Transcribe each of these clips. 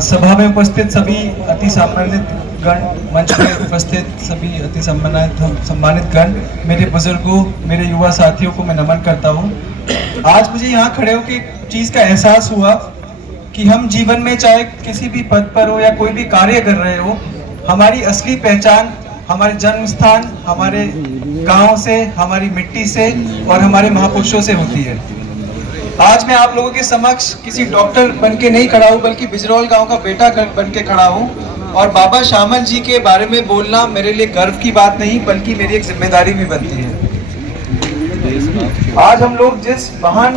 सभा में उपस्थित सभी अति सम्मानित गण, मंच में उपस्थित सभी अति सम्मानित गण, मेरे बुजुर्गों, मेरे युवा साथियों को मैं नमन करता हूँ। आज मुझे यहाँ खड़े होकर एक चीज़ का एहसास हुआ कि हम जीवन में चाहे किसी भी पद पर हो या कोई भी कार्य कर रहे हो, हमारी असली पहचान हमारे जन्म स्थान, हमारे गांव से, हमारी मिट्टी से और हमारे महापुरुषों से होती है। आज मैं आप लोगों के समक्ष किसी डॉक्टर बन के नहीं खड़ा हूँ, बल्कि बिजरौल गांव का बेटा बन के खड़ा हूँ। और बाबा श्यामल जी के बारे में बोलना मेरे लिए गर्व की बात नहीं, बल्कि मेरी एक जिम्मेदारी भी बनती है। आज हम लोग जिस महान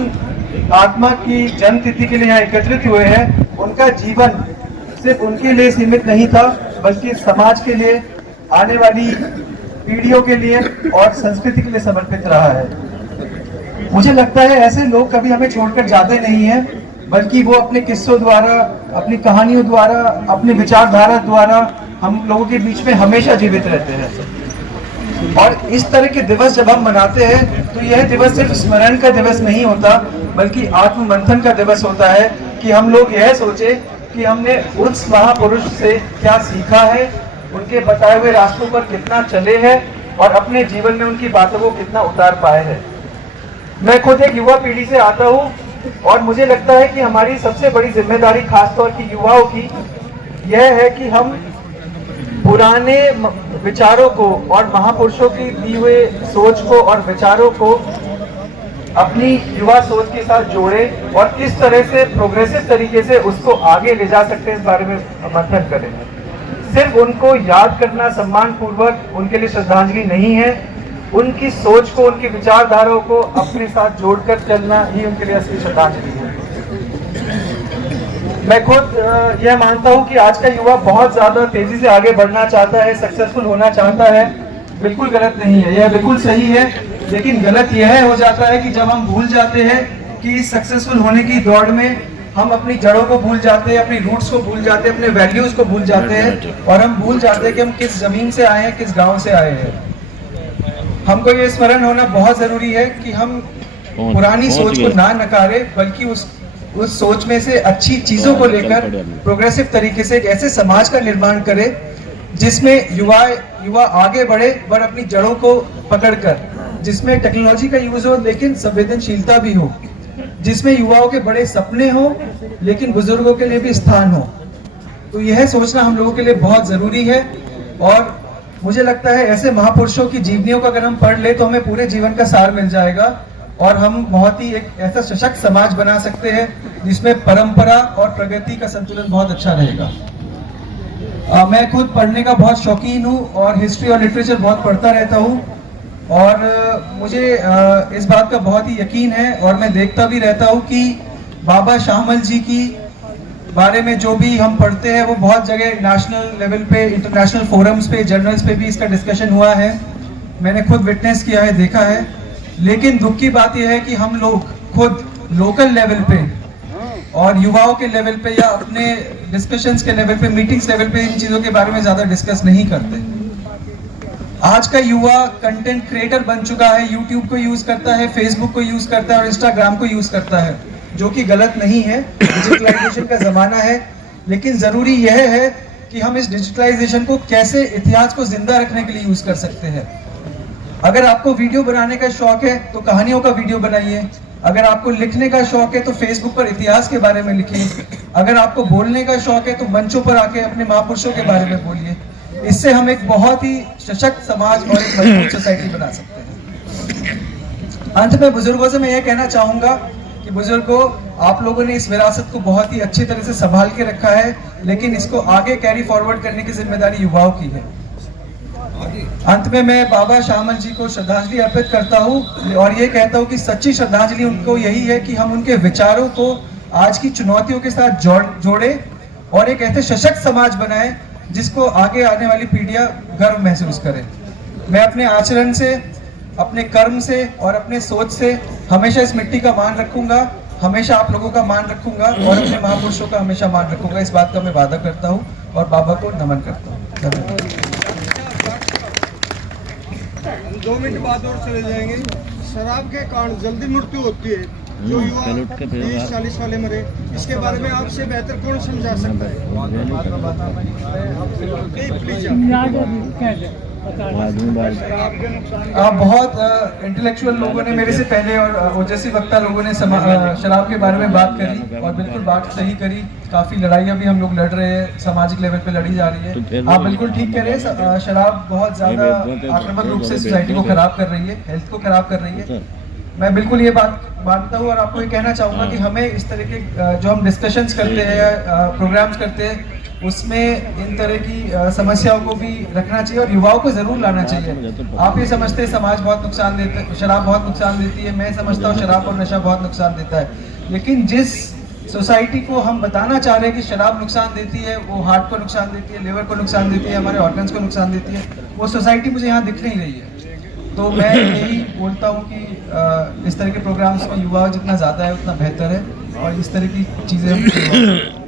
आत्मा की जन्म तिथि के लिए यहाँ एकत्रित हुए हैं, उनका जीवन सिर्फ उनके लिए सीमित नहीं था, बल्कि समाज के लिए, आने वाली पीढ़ियों के लिए और संस्कृति के लिए समर्पित रहा है। मुझे लगता है ऐसे लोग कभी हमें छोड़कर जाते नहीं हैं, बल्कि वो अपने किस्सों द्वारा, अपनी कहानियों द्वारा, अपनी विचारधारा द्वारा हम लोगों के बीच में हमेशा जीवित रहते हैं। और इस तरह के दिवस जब हम मनाते हैं, तो यह दिवस सिर्फ स्मरण का दिवस नहीं होता, बल्कि आत्म मंथन का दिवस होता है कि हम लोग यह सोचे कि हमने उस महापुरुष से क्या सीखा है, उनके बताए हुए रास्तों पर कितना चले हैं और अपने जीवन में उनकी बातों को कितना उतार पाए हैं। मैं खुद एक युवा पीढ़ी से आता हूँ और मुझे लगता है कि हमारी सबसे बड़ी जिम्मेदारी खासतौर की युवाओं की यह है कि हम पुराने विचारों को और महापुरुषों की दी हुए सोच को और विचारों को अपनी युवा सोच के साथ जोड़ें और किस तरह से प्रोग्रेसिव तरीके से उसको आगे ले जा सकते हैं, इस बारे में मंथन करें। सिर्फ उनको याद करना सम्मान पूर्वक उनके लिए श्रद्धांजलि नहीं है, उनकी सोच को, उनकी विचारधाराओं को अपने साथ जोड़कर चलना ही उनके लिए असली श्रद्धांजलि है। मैं खुद यह मानता हूं कि आज का युवा बहुत ज्यादा तेजी से आगे बढ़ना चाहता है, सक्सेसफुल होना चाहता है। बिल्कुल गलत नहीं है, यह बिल्कुल सही है। लेकिन गलत यह हो जाता है कि जब हम भूल जाते हैं कि सक्सेसफुल होने की दौड़ में हम अपनी जड़ों को भूल जाते हैं, अपनी रूट्स को भूल जाते हैं, अपने वैल्यूज को भूल जाते हैं और हम भूल जाते हैं कि हम किस जमीन से आए हैं, किस गांव से आए हैं। हमको ये स्मरण होना बहुत जरूरी है कि हम पुरानी सोच को ना नकारे, बल्कि उस सोच में से अच्छी चीजों को लेकर प्रोग्रेसिव तरीके से एक ऐसे समाज का निर्माण करें जिसमें युवा आगे बढ़े और अपनी जड़ों को पकड़कर, जिसमें टेक्नोलॉजी का यूज हो लेकिन संवेदनशीलता भी हो, जिसमें युवाओं के बड़े सपने हो लेकिन बुजुर्गों के लिए भी स्थान हो। तो यह सोचना हम लोगों के लिए बहुत जरूरी है। और मुझे लगता है ऐसे महापुरुषों की जीवनियों को अगर हम पढ़ ले तो हमें पूरे जीवन का सार मिल जाएगा और हम बहुत ही एक ऐसा सशक्त समाज बना सकते हैं जिसमें परंपरा और प्रगति का संतुलन बहुत अच्छा रहेगा। मैं खुद पढ़ने का बहुत शौकीन हूँ और हिस्ट्री और लिटरेचर बहुत पढ़ता रहता हूँ और मुझे इस बात का बहुत ही यकीन है और मैं देखता भी रहता हूँ कि बाबा श्यामल जी की बारे में जो भी हम पढ़ते हैं वो बहुत जगह नेशनल लेवल पे, इंटरनेशनल फोरम्स पे, जर्नल्स पे भी इसका डिस्कशन हुआ है। मैंने खुद विटनेस किया है, देखा है। लेकिन दुख की बात यह है कि हम लोग खुद लोकल लेवल पे और युवाओं के लेवल पे या अपने डिस्कशंस के लेवल पे, मीटिंग्स लेवल पे इन चीज़ों के बारे में ज़्यादा डिस्कस नहीं करते। आज का युवा कंटेंट क्रिएटर बन चुका है, यूट्यूब को यूज़ करता है, फेसबुक को यूज़ करता है और इंस्टाग्राम को यूज़ करता है, जो कि गलत नहीं है। डिजिटलाइजेशन का ज़माना है, लेकिन ज़रूरी यह है कि हम इस डिजिटलाइजेशन को कैसे इतिहास को जिंदा रखने के लिए यूज़ कर सकते हैं। अगर आपको वीडियो बनाने का शौक है तो कहानियों का वीडियो बनाइए। अगर आपको लिखने का शौक है तो फेसबुक पर इतिहास के बारे में लिखिए। अगर आपको बोलने का शौक है तो मंचों पर आके अपने महापुरुषों के बारे में बोलिए। इससे हम एक बहुत ही सशक्त समाज और एक मजबूत सोसाइटी बना सकते हैं। अंत में बुजुर्गों से मैं ये कहना चाहूंगा कि बुजुर्गों, आप लोगों ने इस विरासत को बहुत ही अच्छी तरह से संभाल के रखा है, लेकिन इसको आगे कैरी फॉरवर्ड करने की जिम्मेदारी युवाओं की है। अंत में मैं बाबा श्यामल जी को श्रद्धांजलि अर्पित करता हूँ और ये कहता हूँ कि सच्ची श्रद्धांजलि उनको यही है कि हम उनके विचारों को आज की चुनौतियों के साथ जोड़े और एक ऐसे सशक्त समाज बनाए जिसको आगे आने वाली पीढ़ियां गर्व महसूस करें। मैं अपने आचरण से, अपने कर्म से और अपने सोच से हमेशा इस मिट्टी का मान रखूंगा, हमेशा आप लोगों का मान रखूंगा और अपने महापुरुषों का हमेशा मान रखूंगा। इस बात का मैं वादा करता हूँ और बाबा को नमन करता हूँ। धन्यवाद। 2 मिनट बाद और चले जाएंगे। शराब के कारण जल्दी मृत्यु होती है। जो युवा 30-40 वाले मरे, इसके बारे में आपसे बेहतर कौन समझा सकता है? बहुत इंटेलेक्चुअल लोगों ने मेरे से पहले और ओजस्वी वक्ता लोगों ने शराब के बारे में बात करी और बिल्कुल बात सही करी। काफ़ी लड़ाइयाँ भी हम लोग लड़ रहे हैं, सामाजिक लेवल पे लड़ी जा रही है। आप बिल्कुल ठीक कह रहे हैं, शराब बहुत ज़्यादा आक्रामक रूप से सोसाइटी को खराब कर रही है, हेल्थ को खराब कर रही है। मैं बिल्कुल ये बात मानता हूँ और आपको ये कहना चाहूँगा कि हमें इस तरह के जो हम डिस्कशंस करते हैं, प्रोग्राम्स करते हैं, उसमें इन तरह की समस्याओं को भी रखना चाहिए और युवाओं को जरूर लाना चाहिए। आप ये समझते हैं समाज बहुत नुकसान देता है, शराब बहुत नुकसान देती है, मैं समझता हूँ शराब और नशा बहुत नुकसान देता है। लेकिन जिस सोसाइटी को हम बताना चाह रहे हैं कि शराब नुकसान देती है, वो हार्ट को नुकसान देती है, लिवर को नुकसान देती है, हमारे ऑर्गन्स को नुकसान देती है, वो सोसाइटी मुझे यहाँ दिख नहीं रही है। तो मैं यही बोलता हूँ कि इस तरह के प्रोग्राम्स में युवा जितना ज़्यादा है उतना बेहतर है और इस तरह की चीज़ें